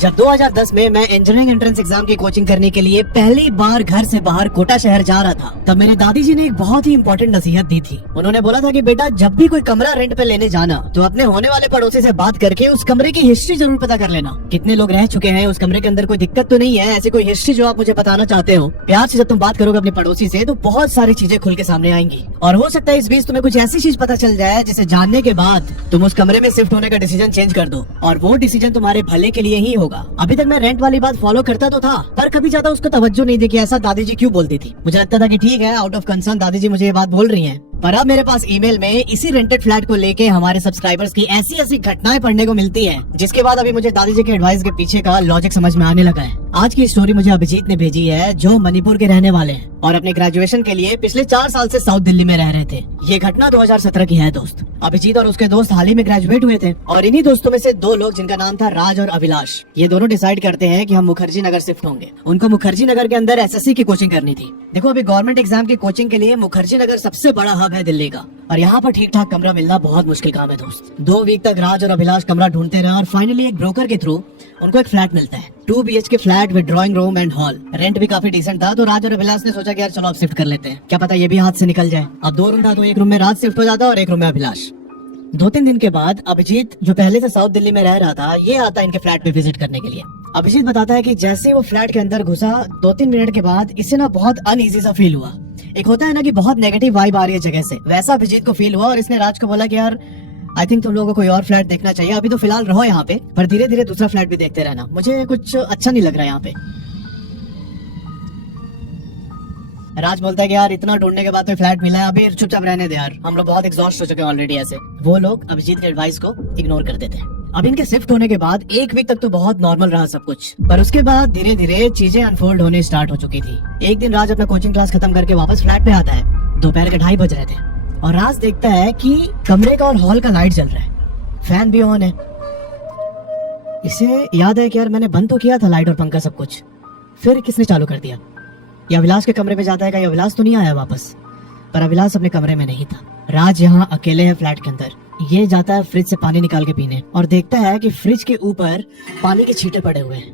जब 2010 में मैं इंजीनियरिंग एंट्रेंस एग्जाम की कोचिंग करने के लिए पहली बार घर से बाहर कोटा शहर जा रहा था, तब मेरे दादी जी ने एक बहुत ही इंपॉर्टेंट नसीहत दी थी। उन्होंने बोला था कि बेटा, जब भी कोई कमरा रेंट पे लेने जाना तो अपने होने वाले पड़ोसी से बात करके उस कमरे की हिस्ट्री जरूर पता कर लेना। कितने लोग रह चुके हैं, उस कमरे के अंदर कोई दिक्कत तो नहीं है, ऐसी कोई हिस्ट्री जो आप मुझे बताना चाहते हो। प्यार से जब तुम बात करोगे अपने पड़ोसी से तो बहुत सारी चीजें खुल के सामने आएंगी, और हो सकता है इस बीच तुम्हें कुछ ऐसी चीज पता चल जाए जिसे जानने के बाद तुम उस कमरे में शिफ्ट होने का डिसीजन चेंज कर दो, और वो डिसीजन तुम्हारे भले के लिए ही होगा। अभी तक मैं रेंट वाली बात फॉलो करता तो था, पर कभी ज्यादा उसको तवज्जो नहीं दी कि ऐसा दादी जी क्यों बोलती थी। मुझे लगता था कि ठीक है, आउट ऑफ कंसर्न दादी जी मुझे ये बात बोल रही हैं। पर अब मेरे पास ईमेल में इसी रेंटेड फ्लैट को लेके हमारे सब्सक्राइबर्स की ऐसी ऐसी घटनाएं पढ़ने को मिलती हैं, जिसके बाद अभी मुझे दादी जी के एडवाइस के पीछे का लॉजिक समझ में आने लगा है। आज की स्टोरी मुझे अभिजीत ने भेजी है, जो मणिपुर के रहने वाले हैं और अपने ग्रेजुएशन के लिए पिछले 4 साल से साउथ दिल्ली में रह रहे थे। ये घटना 2017 की है दोस्त। अभिजीत और उसके दोस्त हाल ही में ग्रेजुएट हुए थे, और इन्हीं दोस्तों में से 2 लोग जिनका नाम था राज और अभिलाष, ये दोनों डिसाइड करते हैं कि हम मुखर्जी नगर शिफ्ट होंगे। उनको मुखर्जी नगर के अंदर एसएससी की कोचिंग करनी थी। देखो, अभी गवर्नमेंट एग्जाम की कोचिंग के लिए मुखर्जी नगर सबसे बड़ा हब है दिल्ली का, और यहाँ पर ठीक ठाक कमरा मिलना बहुत मुश्किल काम है दोस्त। 2 वीक तक राज और अभिलाष कमरा ढूंढते रहे, और फाइनली एक ब्रोकर के थ्रू उनको एक फ्लैट मिलता है। 2 BHK flat with drawing room and hall. Rent भी काफी डिसेंट था, तो राज और अभिलाष ने सोचा कि यार चलो अब शिफ्ट कर लेते हैं, क्या पता ये भी हाथ से निकल जाए। अब 2 रूम था, तो एक रूम में राज शिफ्ट हो जाता और एक रूम में अभिलाष। 2-3 दिन के बाद अभिजीत, जो पहले से साउथ दिल्ली में रह रहा था, ये आता है इनके फ्लैट पे विजिट करने के लिए। अभिजीत बताता है कि जैसे वो फ्लैट के अंदर घुसा, 2-3 मिनट के बाद इसे ना बहुत अनईजी सा फील हुआ। एक होता है ना कि बहुत नेगेटिव वाइब आ रही है जगह से, वैसा अभिजीत को फील हुआ, और इसने राज को बोला कि यार आई थिंक तुम लोगों को कोई और फ्लैट देखना चाहिए, अभी तो फिलहाल रहो यहाँ पे, पर धीरे धीरे दूसरा फ्लैट भी देखते रहना, मुझे कुछ अच्छा नहीं लग रहा है यहाँ पे। राज बोलता है कि यार इतना ढूंढने के बाद तो फ्लैट मिला है, अभी चुपचाप रहने दे यार, हम लोग बहुत एग्जॉस्ट हो चुके हैं ऑलरेडी। ऐसे वो लोग अभिजीत के एडवाइस को इग्नोर कर देते हैं। अब इनके शिफ्ट होने के बाद 1 वीक तक तो बहुत नॉर्मल रहा सब कुछ, पर उसके बाद धीरे धीरे चीजें अनफोल्ड होने स्टार्ट हो चुकी थी। एक दिन राज अपना कोचिंग क्लास खत्म करके वापस फ्लैट पे आता है। दोपहर के 2:30 बज रहे थे, और राज देखता है कि कमरे का और हॉल का लाइट जल रहा है, फैन भी ऑन है। इसे याद है कि यार मैंने बंद तो किया था लाइट और पंखा सब कुछ, फिर किसने चालू कर दिया। ये अभिलाष के कमरे में जाता है, क्या अभिलाष तो नहीं आया वापस, पर अभिलाष अपने कमरे में नहीं था। राज यहाँ अकेले है फ्लैट के अंदर। ये जाता है फ्रिज से पानी निकाल के पीने, और देखता है कि फ्रिज के ऊपर पानी के छींटे पड़े हुए हैं।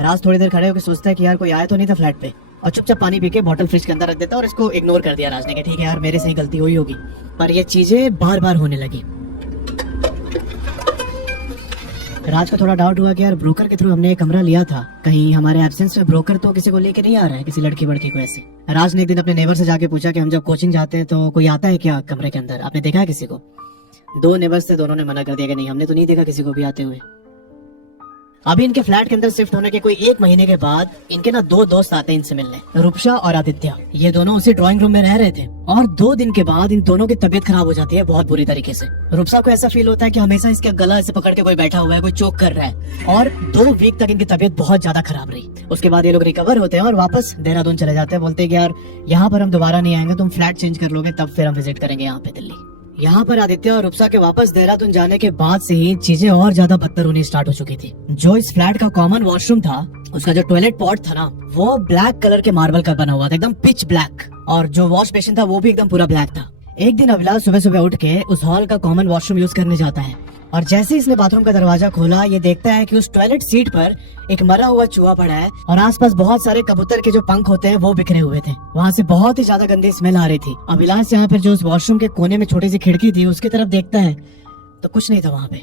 राज थोड़ी देर खड़े होकर सोचता है कि यार कोई आया तो नहीं था फ्लैट पे, और चुपचाप पानी पी के बॉटल फ्रिज के अंदर रख देता है, और इसको इग्नोर कर दिया राज ने कि ठीक है यार मेरे से ही गलती हुई होगी। पर ये चीजें बार बार होने लगी। राज को थोड़ा डाउट हुआ कि यार ब्रोकर के थ्रू हमने एक कमरा लिया था, कहीं हमारे एब्सेंस में ब्रोकर तो किसी को लेके नहीं आ रहा है, किसी लड़की वड़की को ऐसे। राज ने एक दिन अपने नेबर से जाके पूछा कि हम जब कोचिंग जाते हैं तो कोई आता है क्या कमरे के अंदर, आपने देखा है किसी को? 2 नेबर्स थे, दोनों ने मना कर दिया कि नहीं, हमने तो नहीं देखा किसी को भी आते हुए। अभी इनके फ्लैट के अंदर शिफ्ट होने के कोई 1 महीने के बाद इनके ना 2 दोस्त आते हैं इनसे मिलने, रूपशा और आदित्य। ये दोनों उसी ड्राइंग रूम में रह रहे थे, और 2 दिन के बाद इन दोनों की तबीयत खराब हो जाती है बहुत बुरी तरीके से। रूपशा को ऐसा फील होता है कि हमेशा इसका गला ऐसे पकड़ के कोई बैठा हुआ है, कोई चोक कर रहा है, और 2 वीक तक इनकी तबीयत बहुत ज्यादा खराब रही। उसके बाद ये लोग रिकवर होते हैं और वापस देहरादून चले जाते हैं। बोलते हैं कि यार यहाँ पर हम दोबारा नहीं आएंगे, तुम फ्लैट चेंज कर लोगे तब फिर हम विजिट करेंगे यहाँ पे दिल्ली। यहाँ पर आदित्य और रूपसा के वापस देहरादून जाने के बाद से ही चीजें और ज्यादा बदतर होनी स्टार्ट हो चुकी थी। जो इस फ्लैट का कॉमन वॉशरूम था, उसका जो टॉयलेट पॉट था ना, वो ब्लैक कलर के मार्बल का बना हुआ था, एकदम पिच ब्लैक, और जो वॉश बेसिन था वो भी एकदम पूरा ब्लैक था। एक दिन अभिलाष सुबह सुबह उठ के उस हॉल का कॉमन वॉशरूम यूज करने जाता है, और जैसे इसने बाथरूम का दरवाजा खोला, ये देखता है कि उस टॉयलेट सीट पर एक मरा हुआ चूहा पड़ा है, और आसपास बहुत सारे कबूतर के जो पंख होते हैं वो बिखरे हुए थे। वहाँ से बहुत ही ज्यादा गंदी स्मेल आ रही थी। अभिलाष यहाँ पर जो उस वॉशरूम के कोने में छोटी सी खिड़की थी उसकी तरफ देखता है, तो कुछ नहीं था वहाँ पे,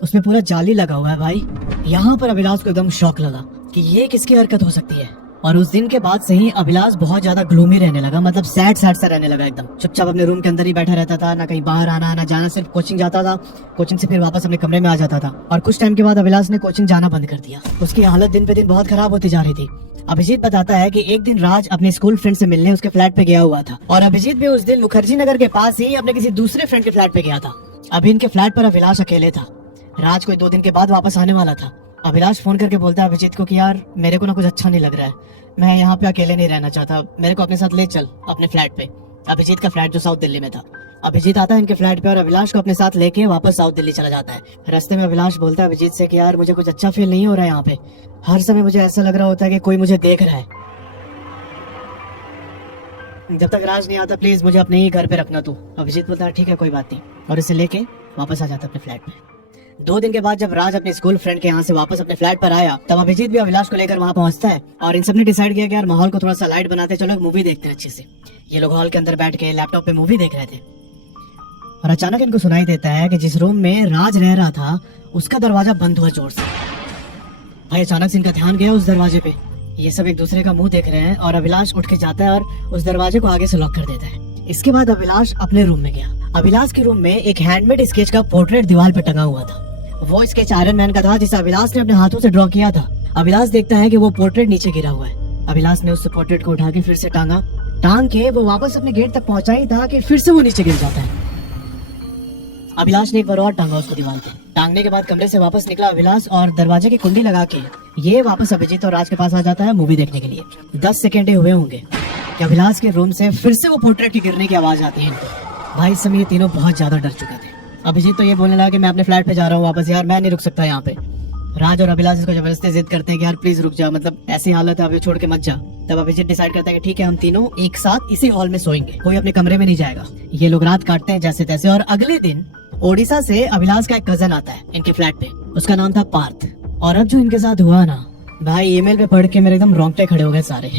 उसमें पूरा जाली लगा हुआ है भाई। यहाँ पर अभिलाष को एकदम शॉक लगा कि ये किसकी हरकत हो सकती है, और उस दिन के बाद से ही अभिलाष बहुत ज्यादा ग्लूमी रहने लगा, मतलब सैड सा रहने लगा एकदम। चुपचाप अपने रूम के अंदर ही बैठा रहता था, ना कहीं बाहर आना ना जाना, सिर्फ कोचिंग जाता था, कोचिंग से फिर वापस अपने कमरे में आ जाता था। और कुछ टाइम के बाद अभिलाष ने कोचिंग जाना बंद कर दिया। उसकी हालत दिन पे दिन बहुत खराब होती जा रही थी। अभिजीत बताता है कि एक दिन राज अपने स्कूल फ्रेंड से मिलने उसके फ्लैट पे गया हुआ था, और अभिजीत भी उस दिन मुखर्जी नगर के पास ही अपने किसी दूसरे फ्रेंड के फ्लैट पे गया था। अभी इनके फ्लैट पर अभिलाष अकेले था। राज कोई 2 दिन के बाद वापस आने वाला था। अभिलाष फोन करके बोलता है अभिजीत को कि यार मेरे को ना कुछ अच्छा नहीं लग रहा है, मैं यहाँ पे अकेले नहीं रहना चाहता, मेरे को अपने साथ ले चल अपने फ्लैट पे। अभिजीत का फ्लैट जो साउथ दिल्ली में था। अभिजीत आता है इनके फ्लैट पे और अभिलाष को अपने साथ लेके वापस साउथ दिल्ली चला जाता है। रास्ते में अभिलाष बोलता है अभिजीत से कि यार मुझे कुछ अच्छा फील नहीं हो रहा है यहाँ पे, हर समय मुझे ऐसा लग रहा होता है कि कोई मुझे देख रहा है। जब तक राज नहीं आता प्लीज मुझे अपने ही घर पे रखना तू। अभिजीत बोलता है ठीक है कोई बात नहीं, और इसे लेके वापस आ जाता अपने फ्लैट में। 2 दिन के बाद जब राज अपने स्कूल फ्रेंड के यहाँ से वापस अपने फ्लैट पर आया, तब अभिजीत भी अभिलाष को लेकर वहाँ पहुँचता है और इन सब ने डिसाइड किया कि यार माहौल को थोड़ा सा लाइट बनाते, चलो एक मूवी देखते हैं अच्छे से। ये लोग हॉल के अंदर बैठ के लैपटॉप पे मूवी देख रहे थे और अचानक इनको सुनाई देता है कि जिस रूम में राज रह रहा था उसका दरवाजा बंद हुआ जोर से। भाई अचानक से इनका ध्यान गया उस दरवाजे पे। ये सब एक दूसरे का मुंह देख रहे हैं और अभिलाष उठ के जाता है और उस दरवाजे को आगे से लॉक कर देता है। इसके बाद अभिलाष अपने रूम में गया। अभिलाष के रूम में एक हैंडमेड स्केच का पोर्ट्रेट दीवार पे टंगा हुआ था। वो स्केच आयरन मैन का था जिसे अभिलाष ने अपने हाथों से ड्रॉ किया था। अभिलाष देखता है कि वो पोर्ट्रेट नीचे गिरा हुआ है। अभिलाष ने उस पोर्ट्रेट को उठा के फिर से टांग के वो वापस अपने गेट तक पहुंचा ही था कि फिर से वो नीचे गिर जाता है। अभिलाष ने एक बार और टांगा उसको दीवार पे। टांगने के बाद कमरे से वापस निकला अभिलाष और दरवाजे की कुंडी लगा के ये वापस अभिजीत और राज के पास आ जाता है मूवी देखने के लिए। 10 सेकंड ही हुए होंगे कि अभिलाष के रूम से फिर से वो पोर्ट्रेट की गिरने की आवाज आती है। भाई इस समय ये तीनों बहुत ज्यादा डर चुके थे। अभिजीत तो ये बोलने लगा कि मैं अपने फ्लैट पे जा रहा हूँ वापस, यार मैं नहीं रुक सकता यहाँ पे। राज और अभिलाष इसको जबरदस्ती जिद करते हैं कि यार प्लीज रुक जा, मतलब ऐसी हालत है अभी छोड़ के मत जा। तब अभिजीत डिसाइड करता है कि ठीक है हम तीनों एक साथ इसी हॉल में सोएंगे, कोई अपने कमरे में नहीं जाएगा। ये लोग रात काटते हैं जैसे तैसे और अगले दिन ओडिशा से अभिलाष का एक कजन आता है इनके फ्लैट पे। उसका नाम था पार्थ। और अब जो इनके साथ हुआ ना भाई, ईमेल पे पढ़ के मेरे एकदम रोंगटे खड़े हो गए सारे।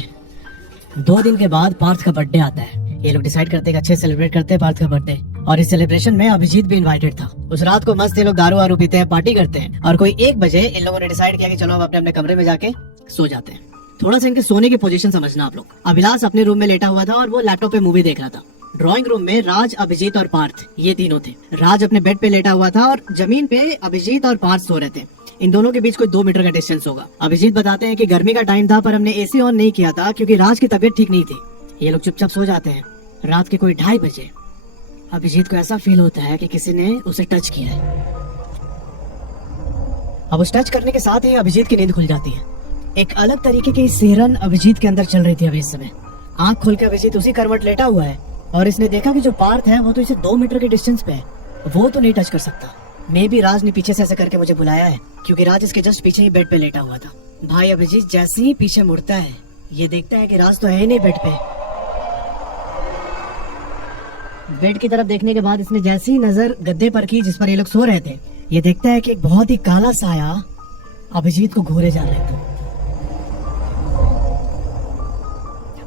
2 दिन के बाद पार्थ का बर्थडे आता है। ये लोग डिसाइड करते हैं अच्छे सेलिब्रेट करते हैं पार्थ का बर्थडे और इस सेलिब्रेशन में अभिजीत भी इनवाइटेड था। उस रात को मस्त ये लोग दारू वारू पीते हैं, पार्टी करते हैं और कोई 1 बजे इन लोगों ने डिसाइड किया कि चलो अब अपने अपने कमरे में जाके सो जाते हैं। थोड़ा सा इनके सोने की पोजीशन समझना आप लोग। अभिलाष अपने रूम में लेटा हुआ था और वो लैपटॉप पे मूवी देख रहा था। ड्राइंग रूम में राज, अभिजीत और पार्थ ये तीनों थे। राज अपने बेड पे लेटा हुआ था और जमीन पे अभिजीत और पार्थ सो रहे थे। इन दोनों के बीच कोई 2 मीटर का डिस्टेंस होगा। अभिजीत बताते हैं कि गर्मी का टाइम था पर हमने एसी ऑन नहीं किया था क्योंकि राज की तबीयत ठीक नहीं थी। ये लोग चुपचाप सो जाते हैं। रात के कोई 2:30 बजे अभिजीत को ऐसा फील होता है कि किसी ने उसे टच किया है। अब उस टच करने के साथ ही अभिजीत की नींद खुल जाती है। एक अलग तरीके की सिहरन अभिजीत के अंदर चल रही थी अभी इस समय। आंख खोल के अभिजीत उसी करवट लेटा हुआ है और इसने देखा कि जो पार्थ है वो तो इसे 2 मीटर के डिस्टेंस पे है, वो तो नहीं टच कर सकता। मे बी राज ने पीछे से ऐसे करके मुझे बुलाया है क्योंकि राज इसके जस्ट पीछे ही बेड पे लेटा हुआ था। भाई अभिजीत जैसे ही पीछे मुड़ता है ये देखता है कि राज तो है ही नहीं बेड पे। बेड की तरफ देखने के बाद इसने जैसी नजर गद्दे पर की जिस पर ये लोग सो रहे थे, ये देखता है कि एक बहुत ही काला साया अभिजीत को घूरे जा रहा है।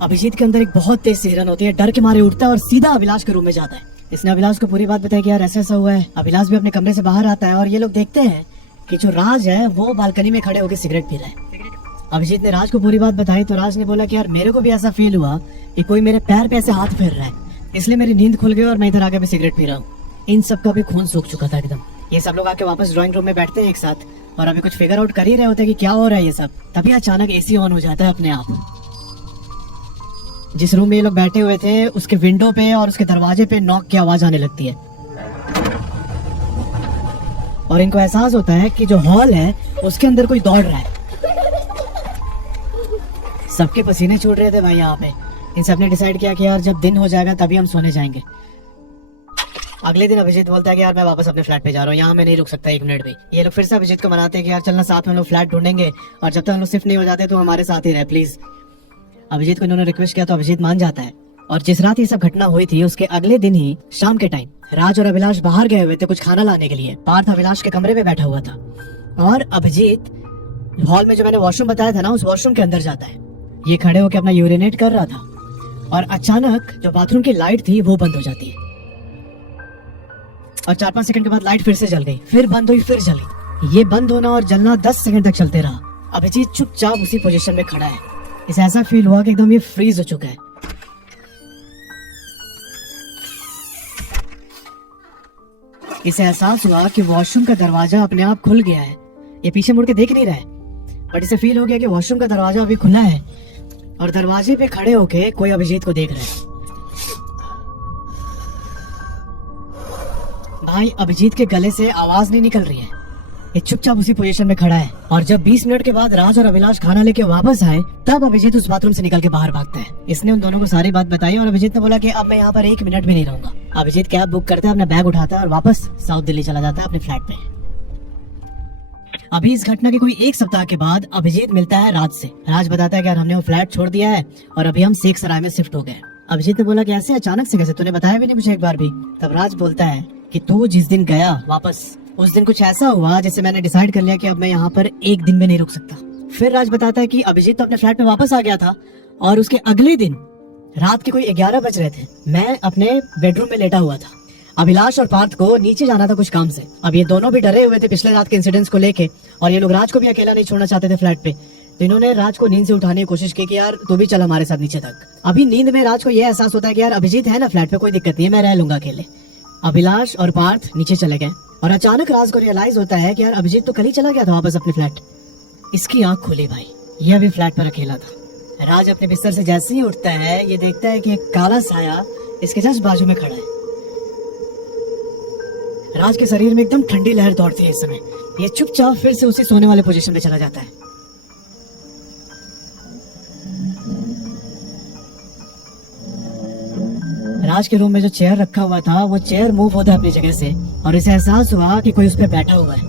अभिजीत के अंदर एक बहुत तेज सिहरन होती है, डर के मारे उठता है और सीधा अभिलाष के रूम में जाता है। इसने अभिलाष को पूरी बात बताई कि यार ऐसा ऐसा हुआ है। अभिलाष भी अपने कमरे से बाहर आता है और ये लोग देखते हैं कि जो राज है वो बालकनी में खड़े होकर सिगरेट पी रहा है। अभिजीत ने राज को पूरी बात बताई तो राज ने बोला कि यार मेरे को भी ऐसा फील हुआ कि कोई मेरे पैर पे ऐसे हाथ फेर रहा है, इसलिए मेरी नींद खुल गई और मैं इधर आके भी सिगरेट पी रहा हूँ। इन सब का भी खून सूख चुका था एकदम। ये सब लोग आके वापस ड्राइंग रूम में बैठते हैं एक साथ और अभी कुछ फिगर आउट कर ही रहे होते हैं कि क्या हो रहा है ये सब। तभी अचानक एसी ऑन हो जाता है अपने आप। जिस रूम में ये लोग बैठे हुए थे उसके विंडो पे और उसके दरवाजे पे नॉक की आवाज आने लगती है और इनको एहसास होता है कि जो हॉल है उसके अंदर कोई दौड़ रहा है। सबके पसीने छूट रहे थे भाई यहाँ पे। इन सब ने डिसाइड किया कि यार जब दिन हो जाएगा तभी हम सोने जाएंगे। अगले दिन अभिजीत बोलता है कि यार मैं वापस अपने फ्लैट पे जा रहा हूँ, यहाँ मैं नहीं रुक सकता 1 मिनट भी। ये लोग फिर से अभिजीत को मनाते हैं कि यार चलना साथ में हम लोग फ्लैट ढूंढेंगे और जब तक हम लोग शिफ्ट नहीं हो जाते तो हमारे साथ ही रहे प्लीज। अभिजीत को इन्होंने रिक्वेस्ट किया तो अभिजीत मान जाता है। और जिस रात ये सब घटना हुई थी उसके अगले दिन ही शाम के टाइम राज और अभिलाष बाहर गए हुए थे कुछ खाना लाने के लिए। पार्थ अभिलाष के कमरे में बैठा हुआ था और अभिजीत हॉल में जो मैंने वॉशरूम बताया था ना उस वॉशरूम के अंदर जाता है। ये खड़े होकर अपना यूरिनेट कर रहा था और अचानक जो बाथरूम की लाइट थी वो बंद हो जाती है और 4-5 सेकंड के बाद लाइट फिर से जल गई, फिर बंद हुई, फिर जली। ये बंद होना और जलना 10 सेकंड तक चलते रहा। अभिजीत चुपचाप उसी पोजीशन में खड़ा है। इसे ऐसा फील हुआ कि एकदम ये फ्रीज हो चुका है। इसे एहसास हुआ कि वॉशरूम का दरवाजा अपने आप खुल गया है। ये पीछे मुड़ के देख नहीं रहा है बट इसे फील हो गया कि वॉशरूम का दरवाजा अभी खुला है और दरवाजे पे खड़े होके कोई अभिजीत को देख रहा है। भाई अभिजीत के गले से आवाज नहीं निकल रही है। ये चुपचाप उसी पोजीशन में खड़ा है और जब 20 मिनट के बाद राज और अभिलाष खाना लेके वापस आए तब अभिजीत उस बाथरूम से निकल के बाहर भागता है। इसने उन दोनों को सारी बात बताई और अभिजीत ने बोला कि अब मैं यहाँ पर 1 मिनट भी नहीं रहूंगा। अभिजीत कैब बुक करता है, अपना बैग उठाता है और वापस साउथ दिल्ली चला जाता है अपने फ्लैट पे। अभी इस घटना के कोई 1 सप्ताह के बाद अभिजीत मिलता है राज से। राज बताता है कि यार हमने वो फ्लैट छोड़ दिया है और अभी हम शेख सराय में शिफ्ट हो गए। अभिजीत ने बोला कि ऐसे अचानक से कैसे, तूने बताया भी नहीं मुझे एक बार भी। तब राज बोलता है कि तू जिस दिन गया वापस, उस दिन कुछ ऐसा हुआ जिससे मैंने डिसाइड कर लिया कि अब मैं यहाँ पर एक दिन भी नहीं रुक सकता। फिर राज बताता है कि अभिजीत तो अपने फ्लैट पे वापस आ गया था और उसके अगले दिन रात के कोई 11 बज रहे थे, मैं अपने बेडरूम में लेटा हुआ था। अभिलाष और पार्थ को नीचे जाना था कुछ काम से। अब ये दोनों भी डरे हुए थे पिछले रात के इंसिडेंट्स को लेके, और ये लोग राज को भी अकेला नहीं छोड़ना चाहते थे फ्लैट पे। तो इन्होंने राज को नींद से उठाने की कोशिश की कि यार तू भी चल हमारे साथ नीचे तक। अभी नींद में राज को यह एहसास होता है कि यार अभिजीत है ना फ्लैट पे, कोई दिक्कत नहीं है, मैं रह लूंगा अकेले। अभिलाष और पार्थ नीचे चले गए और अचानक राज को रियलाइज होता है कि यार अभिजीत तो कल ही चला गया था वापस अपने फ्लैट। इसकी आंख खुली भाई, यह भी फ्लैट पर अकेला था। राज अपने बिस्तर से जैसे ही उठता है ये देखता है कि एक काला साया इसके जस्ट बाजू में खड़ा है। राज के शरीर में एकदम ठंडी लहर दौड़ती है इस समय। ये चुपचाप फिर से उसी सोने वाले पोजीशन पे चला जाता है। राज के रूम में जो चेयर रखा हुआ था वो चेयर मूव होता है अपनी जगह से, और इसे एहसास हुआ कि कोई उस पर बैठा हुआ है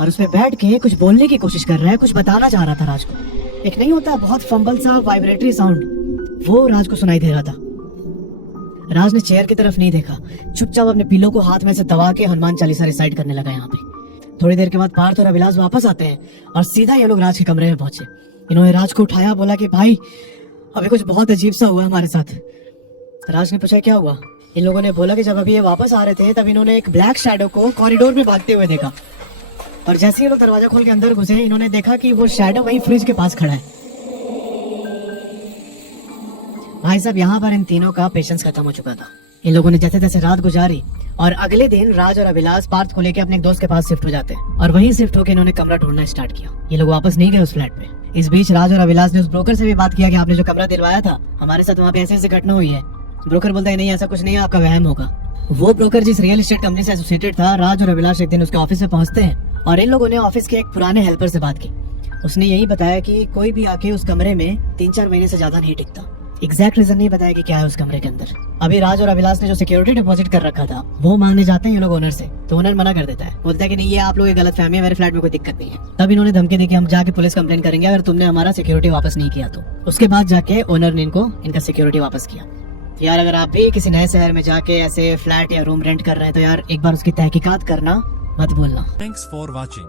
और उस पर बैठ के कुछ बोलने की कोशिश कर रहा है, कुछ बताना चाह रहा था राज को। एक नहीं होता बहुत फंबल सा वाइब्रेटरी साउंड, वो राज को सुनाई दे रहा था। राज ने चेयर की तरफ नहीं देखा, चुपचाप अपने पिलो को हाथ में से दबा के हनुमान चालीसा रिसाइट करने लगा यहाँ पे। थोड़ी देर के बाद पार्थ और अभिलाष वापस आते हैं और सीधा ये लोग राज के कमरे में पहुंचे। इन्होंने राज को उठाया, बोला कि भाई अभी कुछ बहुत अजीब सा हुआ हमारे साथ। राज ने पूछा क्या हुआ। इन लोगों ने बोला कि जब अभी ये वापस आ रहे थे तब इन्होंने एक ब्लैक शैडो को कॉरिडोर में भागते हुए देखा, और जैसे ही लोग दरवाजा खोल के अंदर घुसे इन्होंने देखा कि वो शैडो वही फ्रिज के पास खड़ा है। भाई साहब यहाँ पर इन तीनों का पेशेंस खत्म हो चुका था। इन लोगों ने जैसे तैसे रात गुजारी और अगले दिन राज और अभिलाष पार्थ को लेकर अपने एक दोस्त के पास शिफ्ट हो जाते हैं, और वहीं शिफ्ट होकर इन्होंने कमरा ढूंढना स्टार्ट किया। ये लोग वापस नहीं गए उस फ्लैट पे। इस बीच राज और अभिलाष ने उस ब्रोकर से भी बात किया कि आपने जो कमरा दिलवाया था हमारे साथ वहाँ पे ऐसे ऐसे घटना हुई है। ब्रोकर बोलता है नहीं ऐसा कुछ नहीं है, आपका वहम होगा। वो ब्रोकर जिस रियल एस्टेट कंपनी से एसोसिएटेड था, राज और अभिलाष एक दिन उसके ऑफिस में पहुंचते हैं और इन लोगों ने ऑफिस के एक पुराने हेल्पर से बात की। उसने यही बताया कि कोई भी आके उस कमरे में 3-4 महीने से ज्यादा नहीं टिकता। एग्जैक्ट रीजन नहीं बताया कि क्या है उस कमरे के अंदर। अभी राज और अभिलाष ने जो सिक्योरिटी डिपॉजिट कर रखा था वो मांगने जाते हैं ये लोग ओनर से, तो ओनर मना कर देता है, बोलता है कि नहीं ये आप लोग की गलतफहमी है, मेरे फ्लैट में कोई दिक्कत नहीं है। तब इन्होंने धमकी दी कि हम जाके पुलिस कंप्लेन करेंगे अगर तुमने हमारा सिक्योरिटी वापस नहीं किया तो। उसके बाद जाके ओनर ने इनका सिक्योरिटी वापस किया। यार अगर आप भी किसी नए शहर में जाके ऐसे फ्लैट या रूम रेंट कर रहे हैं तो यार एक बार उसकी तहकीकात करना मत भूलना। Thanks for watching.